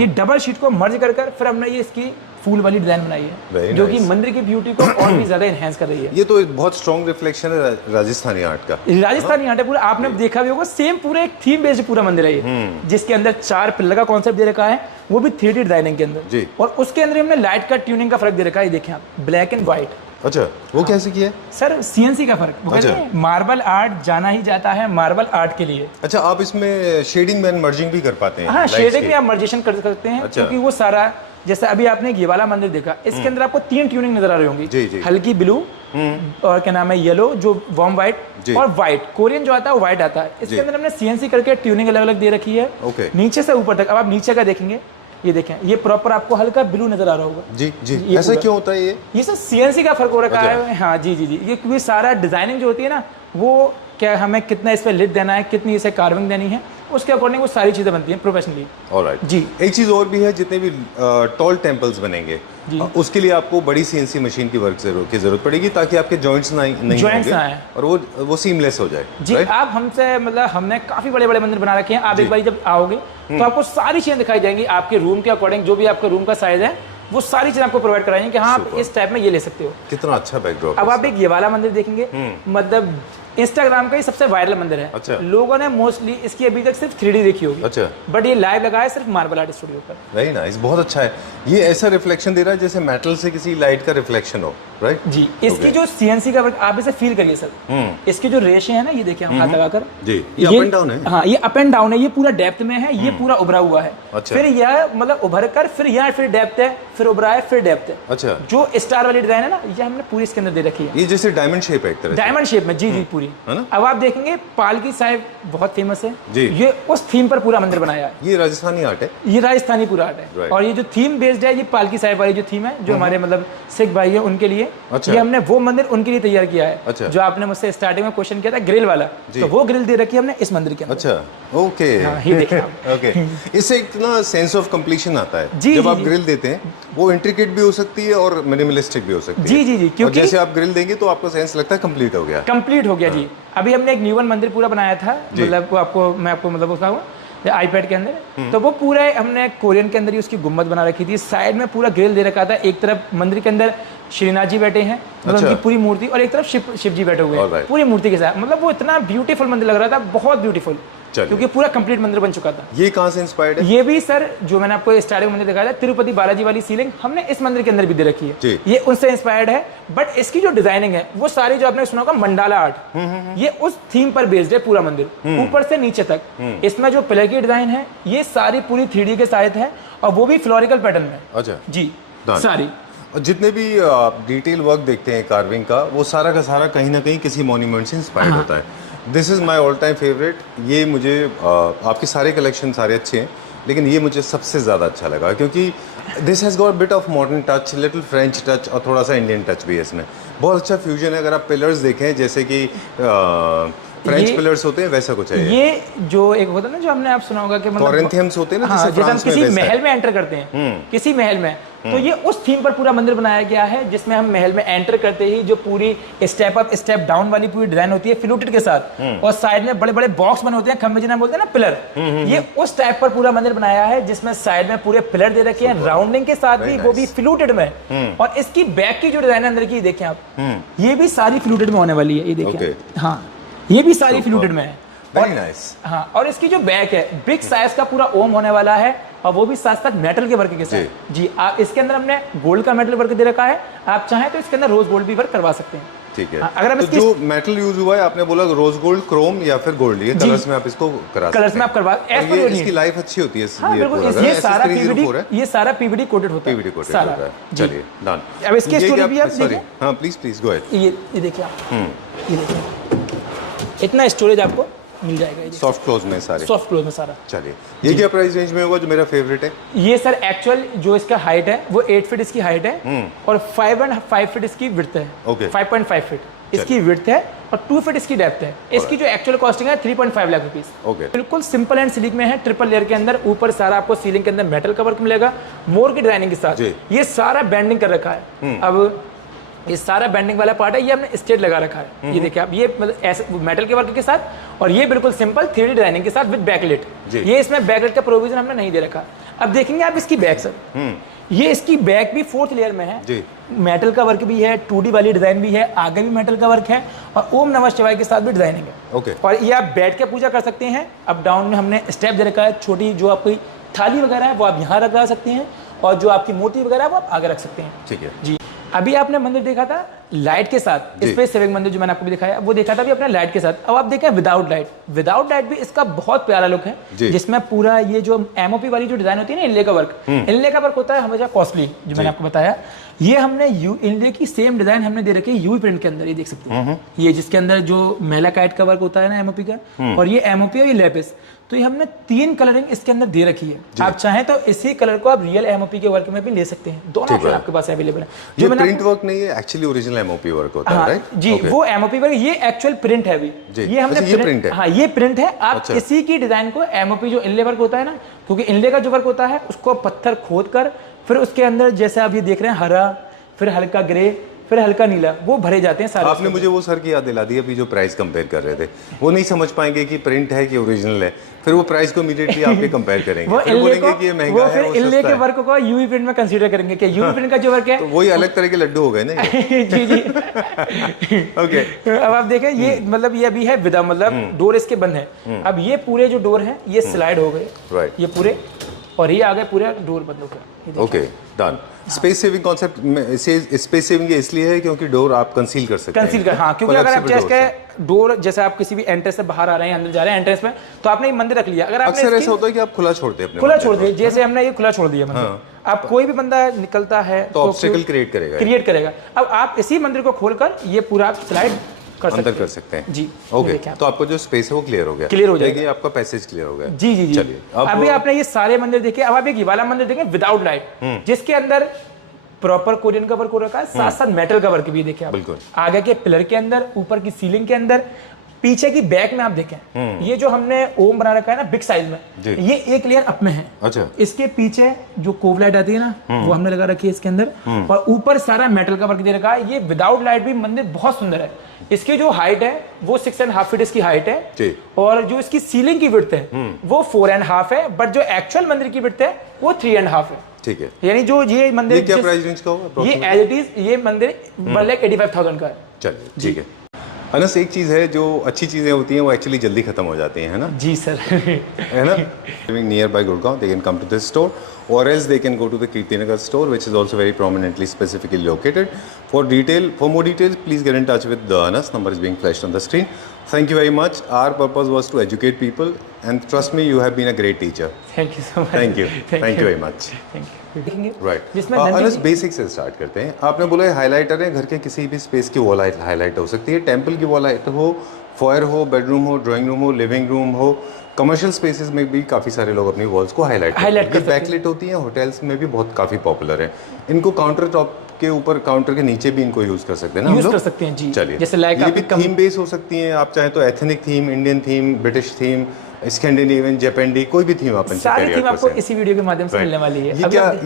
ये डबल शीट को मर्ज कर फिर हमने ये इसकी फूल वाली डिजाइन बनाई है, जो कि मंदिर की ब्यूटी को और भी ज्यादा एनहांस कर रही है। ये तो बहुत स्ट्रॉन्ग रिफ्लेक्शन है राजस्थानी आर्ट का। राजस्थानी आर्ट है पूरा, आपने देखा भी होगा, सेम पूरा एक थीम बेस्ड पूरा मंदिर है ये, जिसके अंदर 4 पिलर का कॉन्सेप्ट दे रखा है, वो भी 3D डिजाइनिंग के अंदर, और उसके अंदर हमने लाइट का ट्यूनिंग का फर्क दे रखा है, देखें आप, ब्लैक एंड व्हाइट। अच्छा, वो कैसे किया है? सर CNC का फर्क, वो कहते हैं मार्बल आर्ट जाना ही जाता है मार्बल आर्ट के लिए। अच्छा, आप इसमें शेडिंग में मर्जिंग भी कर पाते हैं? हाँ, शेडिंग में आप मर्जेशन कर सकते हैं। अच्छा। क्योंकि वो सारा, जैसे अभी आपने ये वाला मंदिर देखा, इसके अंदर आपको 3 ट्यूनिंग नजर आ रही होंगी, हल्की ब्लू, और क्या नाम है येलो, जो वार्म व्हाइट, और व्हाइट, कोरियन जो आता है वो व्हाइट आता है। इसके अंदर हमने CNC करके ट्यूनिंग अलग अलग दे रखी है, नीचे से ऊपर तक। अब आप नीचे का देखेंगे, ये देखें, ये प्रॉपर आपको हल्का ब्लू नजर आ रहा होगा। जी जी। ऐसा क्यों होता है ये सर CNC का फर्क हो रखा है। हाँ जी जी जी। ये क्योंकि सारा डिजाइनिंग जो होती है ना, वो क्या हमें कितना इस पर लिट देना है, कितनी इसे कार्विंग देनी है, उसके अकॉर्डिंग वो सारी चीजें बनती हैं प्रोफेशनली। ऑलराइट जी। एक चीज और भी है, जितने भी टॉल टेम्पल्स बनेंगे उसके लिए आपको बड़ी CNC मशीन की की जरूरत पड़ेगी, ताकि आपके जॉइंट्स नहीं होंगे और वो सीमलेस हो जाए। जी। आप हमसे, मतलब हमने काफी बड़े बड़े मंदिर बना रखे हैं, आप एक बार जब आओगे तो आपको सारी चीजें दिखाई जाएंगी, आपके रूम के अकॉर्डिंग, जो भी आपका रूम का साइज है वो सारी चीज आपको प्रोवाइड कराएंगे कि हाँ आप इस टाइप में ये ले सकते हो। कितना अच्छा बैकड्रॉप। अब आप एक ये वाला मंदिर देखेंगे, मतलब इंस्टाग्राम का ही सबसे वायरल मंदिर है। अच्छा। लोगों ने मोस्टली इसकी अभी तक सिर्फ 3D देखी होगी। अच्छा। बट ये लाइव लगा है सिर्फ मार्बल आर्ट स्टूडियो पर। वेरी नाइस, बहुत अच्छा है। ये ऐसा रिफ्लेक्शन दे रहा है जैसे मेटल से किसी लाइट का रिफ्लेक्शन हो, राइट? जी। इसकी जो CNC का वर्क, आप इसे फील करिए सर, इसके जो रेशे हैं ना, ये देखिए हम हाथ लगाकर, जी, ये अप एंड डाउन है। हाँ, ये अप एंड डाउन है, ये पूरा डेप्थ में है, ये पूरा उभरा हुआ है। अच्छा। फिर यह मतलब उभर कर, फिर यहाँ फिर डेप्थ है, फिर उभरा है, फिर डेप्थ है। अच्छा। जो स्टार वाली डिजाइन है ना, ये हमने पूरी इसके अंदर दे रखी है। ये जैसे डायमंड शेप है एक तरह से। डायमंड शेप में, जी जी, पूरी। अब आप देखेंगे पालकी साहिब बहुत फेमस है जी। ये उस थीम पर पूरा मंदिर बनाया है। ये राजस्थानी आर्ट है, ये राजस्थानी पूरा आर्ट है। और ये जो थीम बेस्ड है, ये पालकी साहिब वाली जो थीम है, जो हमारे मतलब सिख भाई है उनके लिए। अच्छा। ये हमने वो मंदिर उनके लिए तैयार किया है। अच्छा। जो आपने मुझसे स्टार्टिंग में क्वेश्चन किया था ग्रिल वाला, तो वो ग्रिल दे रखी है हमने इस मंदिर के अंदर। अच्छा, ओके। ये देखिए आप। ओके। इससे एक ना सेंस ऑफ कंप्लीशन आता है। जब आप ग्रिल देते हैं, वो इंट्रिकेट भी हो सकती है और मिनिमलिस्टिक भी हो सकती है। जी जी जी। क्योंकि जैसे आप ग्रिल देंगे तो आपको सेंस लगता है कंप्लीट हो गया। कंप्लीट हो गया जी। अभी हमने एक न्यूवन मंदिर पूरा बनाया था, मतलब मैं आपको मतलब उसका iPad के अंदर, तो वो पूरा हमने कोरियन के अंदर ही उसकी गुम्बद बना रखी थी, साइड में पूरा ग्रिल दे रखा था। एक तरफ मंदिर के अंदर श्रीनाथ जी बैठे हैं, मतलब उनकी पूरी मूर्ति, और एक तरफ शिव जी बैठे हुए हैं पूरी मूर्ति के साथ। मतलब वो इतना ब्यूटीफुल मंदिर लग रहा था, बहुत ब्यूटीफुल, क्योंकि पूरा कंप्लीट मंदिर बन चुका था। ये कहाँ से इंस्पायर्ड है? ये भी सर, जो मैंने आपको स्टार्टिंग मंदिर दिखाया था, तिरुपति बालाजी वाली सीलिंग हमने इस मंदिर के अंदर भी दे रखी है। ये उनसे इंस्पायर्ड है, बट इसकी जो डिजाइनिंग है वो सारी जो आपने सुना होगा मंडाला आर्ट, ये उस थीम पर बेस्ड है पूरा मंदिर, ऊपर से नीचे तक। इसमें जो पिलर की डिजाइन है, ये सारी पूरी 3D के साथ है, और वो भी फ्लोरिकल पैटर्न में। अच्छा जी, सारी। और जितने भी डिटेल वर्क देखते हैं कार्विंग का, वो सारा का सारा कहीं ना कहीं किसी मॉन्यूमेंट से इंस्पायर्ड होता है। This is my all time favourite. ये मुझे आपके सारे कलेक्शन सारे अच्छे हैं, लेकिन ये मुझे सबसे ज़्यादा अच्छा लगा, क्योंकि this has got bit of modern touch, little French touch, और थोड़ा सा इंडियन टच भी है इसमें। बहुत अच्छा फ्यूजन है। अगर आप पिलर्स देखें, जैसे कि फ्रेंच पिलर्स होते हैं, वैसा कुछ है। ये जो एक होता है ना, जो हमने आप सुना होगा कि मतलब कॉरिंथियम्स होते हैं ना, जैसे हम किसी महल में एंटर करते हैं, किसी महल में, तो ये उस थीम पर पूरा मंदिर बनाया गया है, जिसमें हम महल में एंटर करते ही जो पूरी स्टेप अप स्टेप डाउन वाली पूरी डिजाइन होती है फ्लूटेड के साथ, और साइड में बड़े बड़े बॉक्स बने होते हैं, खंबे जिन्हें बोलते हैं ना पिलर, ये उस टाइप पर पूरा मंदिर बनाया है, जिसमें साइड में पूरे पिलर दे रखे हैं राउंडिंग के साथ भी, वो भी फ्लूटेड में। और इसकी बैक की जो डिजाइन है अंदर की देखें आप, ये भी सारी फ्लूटेड में होने वाली है, ये देखिए। हाँ, ये भी सारी फ्लूटेड में है। Very nice. हाँ, और इसकी जो बैक है बिग साइज का पूरा ओम होने वाला है, और वो भी साथ साथ मेटल के वर्क के साथ। जी, आप इसके अंदर हमने गोल्ड का मेटल वर्क दे रखा है, आप चाहें तो इसके अंदर रोज गोल्ड भी वर्क करवा सकते हैं। ठीक है। अगर तो जो मेटल यूज हुआ है, आपने बोला रोज गोल्ड, क्रोम या फिर गोल्ड, ये कलर्स में आप इसको करा कलर्स में आप करवा, ये इसकी लाइफ अच्छी होती है। हाँ, बिल्कुल, ये सारा पीवीडी, ये सारा पीवीडी कोटेड होता है, पीवीडी कोटेड होता है। चलिए, डन। अब इसकी स्टोरी भी आप देखिए। हां, प्लीज गो अहेड। ये देखिए आप, ये देखिए इतना स्टोरेज आपको मिल जाएगा। ये सॉफ्ट क्लोज में सारे, सॉफ्ट क्लोज में सारा। चलिए, ये क्या प्राइस रेंज में होगा जो मेरा फेवरेट है? ये सर एक्चुअल जो इसका हाइट है वो 8 फीट इसकी हाइट है, और 5.5 फीट इसकी विड्थ है। ओके, 5.5 फीट इसकी विड्थ है, और 2 फीट इसकी डेप्थ है। इसकी जो एक्चुअल कॉस्टिंग है 3.5 लाख रुपीस। ओके, बिल्कुल सिंपल एंड स्लीक में है, ट्रिपल लेयर के अंदर। ऊपर सारा आपको सीलिंग के अंदर मेटल का वर्क मिलेगा, मोर की डिजाइनिंग के साथ। ये सारा बैंडिंग कर रखा है। अब ये सारा बैंडिंग वाला पार्ट है, ये हमने स्टेट लगा रखा है। ये देखिए आप, ये मतलब ऐसे मेटल के वर्क के साथ, और ये बिल्कुल सिंपल 3D डिजाइनिंग के साथ विद बैकलेट। ये इसमें बैकलेट का प्रोविजन हमने नहीं दे रखा। अब देखेंगे आप इसकी बैक सर, ये इसकी बैक भी 4th लेयर में है, मेटल का वर्क भी है, 2D वाली डिजाइन भी है, आगे भी मेटल का वर्क है, और ओम नमः शिवाय के साथ भी डिजाइनिंग है। ओके, और ये आप बैठ के पूजा कर सकते हैं। अप डाउन में हमने स्टेप दे रखा है, छोटी जो आपकी थाली वगैरह है वो आप यहाँ रखा सकते हैं, और जो आपकी मूर्ति वगैरह है वो आप आगे रख सकते हैं। ठीक है जी। अभी आपने मंदिर देखा था लाइट के साथ, स्पेस सेविंग मंदिर जो मैंने आपको भी दिखाया, वो देखा था भी अपने लाइट के साथ। अब आप देखें विदाउट लाइट, विदाउट लाइट भी इसका बहुत प्यारा लुक है, जिसमें पूरा ये जो एमओपी वाली जो डिजाइन होती है ना, इनले का वर्क, इनले का वर्क होता है हमेशा कॉस्टली, जो मैंने आपको बताया। ये हमने इनले की सेम डिजाइन हमने दे रखी है यूवी प्रिंट के अंदर, ये देख सकते हैं। ये जिसके अंदर जो मेलाकाइट का वर्क होता है ना एमओपी का, और ये एमओपी और ये लेपिस, तो ये हमने 3 कलरिंग इसके अंदर दे रखी है। आप चाहें तो इसी कलर को आप रियल एमओपी के वर्क में भी ले सकते हैं, दोनों ऑप्शन आपके पास अवेलेबल है। जो प्रिंट वर्क नहीं है, एक्चुअली ओरिजिनल एमओपी वर्क होता है, राइट? जी, वो एमओपी वर्क, ये एक्चुअल प्रिंट है अभी। ये हमने ये प्रिंट है। हाँ, ये प्रिंट है। आप इसी की डिजाइन को एमओपी जो इनले वर्क होता है ना, क्योंकि इनले का जो वर्क होता है उसको पत्थर खोद कर फिर उसके अंदर जैसे आप ये देख रहे हैं हरा, फिर हल्का ग्रे, फिर हल्का नीला, वो भरे जाते हैं सारे। आपने मुझे वो सर की याद दिला दी अभी जो प्राइस कंपेयर कर रहे थे, वो नहीं समझ पाएंगे कि प्रिंट है कि ओरिजिनल है, फिर वो प्राइस को इमीडिएटली आपके कंपेयर करेंगे, फिर बोलेंगे कि ये महंगा है, वो इनले के वर्क को यूवी प्रिंट में कंसीडर करेंगे कि यूवी प्रिंट का जो वर्क है तो वही अलग तरह के लड्डू हो गए ना ये। जी जी। ओके, अब आप देखें ये मतलब ये अभी है विदा, मतलब डोर इसके बंद है। अब ये पूरे जो डोर हैं ये स्लाइड हो गए, राइट, ये पूरे, और ये आगे पूरा डोर बंद हो गया। Okay, done. Space saving concept में स्पेस सेविंग इसलिए है क्योंकि डोर आप कंसील कर सकते हैं। हाँ, क्योंकि अगर आप जैसे डोर, जैसे आप किसी भी एंट्रेंस से बाहर आ रहे हैं, अंदर जा रहे हैं एंट्रेंस में, तो आपने ये मंदिर रख लिया। अगर अक्सर ऐसा होता है कि आप खुला छोड़ते हैं, खुला छोड़ दिए, जैसे हमने ये खुला छोड़ दिया मंदिर। अब कोई भी बंदा निकलता है तो ऑब्स्टेकल क्रिएट करेगा। अब आप इसी मंदिर को खोलकर ये पूरा आप स्लाइड अंदर कर सकते हैं। जी, ओके, तो आपको जो स्पेस है वो क्लियर हो गया, देखिए आपका पैसेज क्लियर हो गया। जी जी जी। चलिए, अभी आपने ये सारे मंदिर देखे, अब आप एक ये वाला मंदिर देखें विदाउट लाइट, जिसके अंदर प्रॉपर कोरियन का वर्क हो रखा है, साथ साथ मेटल का वर्क भी देखिए आप। बिल्कुल, आगे के पिलर के अंदर, ऊपर की सीलिंग के अंदर, पीछे की बैक में आप देखें, ये जो हमने ओम बना रखा है ना बिग साइज में, ये 1 लेयर अप में है। अच्छा, इसके पीछे जो कोव लाइट आती है ना, वो हमने लगा रखी है इसके अंदर, और ऊपर सारा मेटल का वर्क दे रखा है। ये विदाउट लाइट भी मंदिर बहुत सुंदर है। इसकी जो हाइट है वो 6.5 फीट इसकी हाइट है, और जो इसकी सीलिंग की विड्थ है वो 4.5 है, बट जो एक्चुअल मंदिर की विड्थ है वो 3.5 है। ठीक है, यानी जो ये मंदिर, ये क्या प्राइस रेंज का होगा? ये एज इट इज ये मंदिर 1,85,000 का है। चलिए, ठीक है। अनस, एक चीज़ है, जो अच्छी चीज़ें होती हैं वो एक्चुअली जल्दी खत्म हो जाती हैं, है ना? जी सर। है ना? Living nearby Gurgaon, they can come to this store, or else they can go to the Kirtinagar store, which is also very prominently, specifically located. For more details, please get in touch with Anas. Number is being flashed on the screen. Thank you very much. Our purpose was to educate people, and trust me, you have been a great teacher. Thank you so much. Thank you. Thank you very much. Thank you. Right, Anas basic से start करते हैं। आपने बोला highlighter है, घर के किसी भी स्पेस की वॉल हाईलाइट हो सकती है, टेंपल की वॉल हाईलाइट हो, फॉयर हो, बेडरूम हो, ड्राइंग रूम हो, लिविंग रूम हो, कमर्शियल स्पेसेस में भी काफ़ी सारे लोग अपनी वॉल्स को हाईलाइट करते हैं। बैकलिट होती हैं, होटल्स में भी बहुत काफ़ी पॉपुलर है। इनको काउंटर टॉप के ऊपर, काउंटर के नीचे भी इनको यूज कर सकते हैं ना, यूज कर सकते हैं जी। चलिए, जैसे लाइक ये भी थीम बेस हो सकती हैं, आप चाहें तो ethnic theme, Indian theme, British theme, Scandinavian, जापानी, कोई भी थीम आप सारी थीम आपको इसी वीडियो के माध्यम से मिलने वाली है।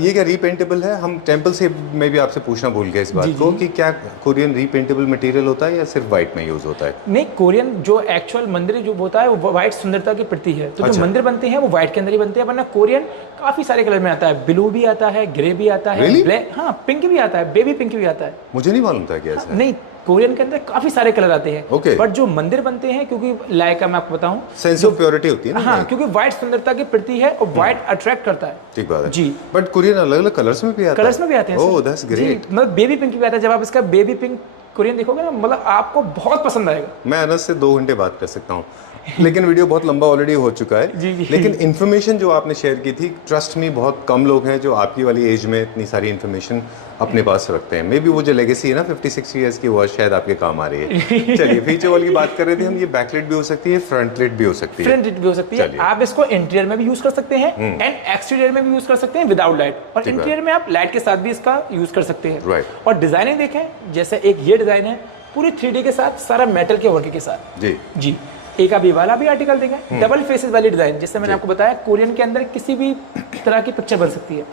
ये क्या रीपेंटेबल है? हम टेम्पल से में भी आपसे पूछना भूल गए इस बात को कि क्या कोरियन रीपेंटेबल मटेरियल होता है या सिर्फ व्हाइट में यूज होता है? नहीं, कोरियन जो एक्चुअल मंदिर जो होता है वो व्हाइट सुंदरता की प्रतीक है, तो जो मंदिर बनते हैं वो व्हाइट के अंदर ही बनते हैं। वरना कोरियन काफी सारे कलर में आता है, ब्लू भी आता है, ग्रे भी आता है, ब्लैक, हाँ पिंक भी आता है, बेबी पिंक भी आता है। मुझे नहीं मालूम था कि ऐसा। नहीं, कोरियन के अंदर काफी सारे कलर आते हैं। Okay. बट जो मंदिर बनते हैं, क्योंकि लाइक मैं आपको बताऊं, सेंस ऑफ प्योरिटी होती है ना। हाँ, क्योंकि व्हाइट सुंदरता की प्रतीक है और व्हाइट अट्रैक्ट करता है। ठीक बात है जी। बट कोरियन अलग अलग कलर्स में भी आता है? कलर्स में भी आते हैं। Oh that's great. मतलब बेबी पिंक भी आता है। जब आप इसका बेबी पिंक कोरियन देखोगे ना, मतलब आपको बहुत पसंद आएगा। मैं अनस से 2 घंटे बात कर सकता हूँ लेकिन वीडियो बहुत लंबा ऑलरेडी हो चुका है। जी। लेकिन इन्फॉर्मेशन जो आपने शेयर की थी, ट्रस्ट मी बहुत कम लोग हैं जो आपकी वाली एज में इतनी सारी इन्फॉर्मेशन अपने पास रखते हैं। मे बी वो जो लेगेसी है ना 56 ईयर्स की, वो शायद आपके काम आ रही है। चलिए फीचर वॉल की बात कर रहे थे हम। ये बैकलाइट भी हो सकती है, फ्रंट लाइट भी हो सकती है। फ्रंट लाइट भी हो सकती है। आप इसको इंटीरियर में भी यूज कर सकते हैं एंड एक्सटीरियर में भी यूज कर सकते हैं विदाउट लाइट, और इंटीरियर में आप लाइट के साथ भी इसका यूज कर सकते हैं। राइट। और डिजाइनिंग देखें, जैसे एक ये डिजाइन है पूरी 3D के साथ, सारा मेटल के वर्क के साथ। जी जी। एक अभी वाला भी आर्टिकल देखें, डबल फेसेस वाली डिजाइन, जिससे मैंने आपको बताया कोरियन के अंदर किसी भी तरह की पिक्चर बन सकती है।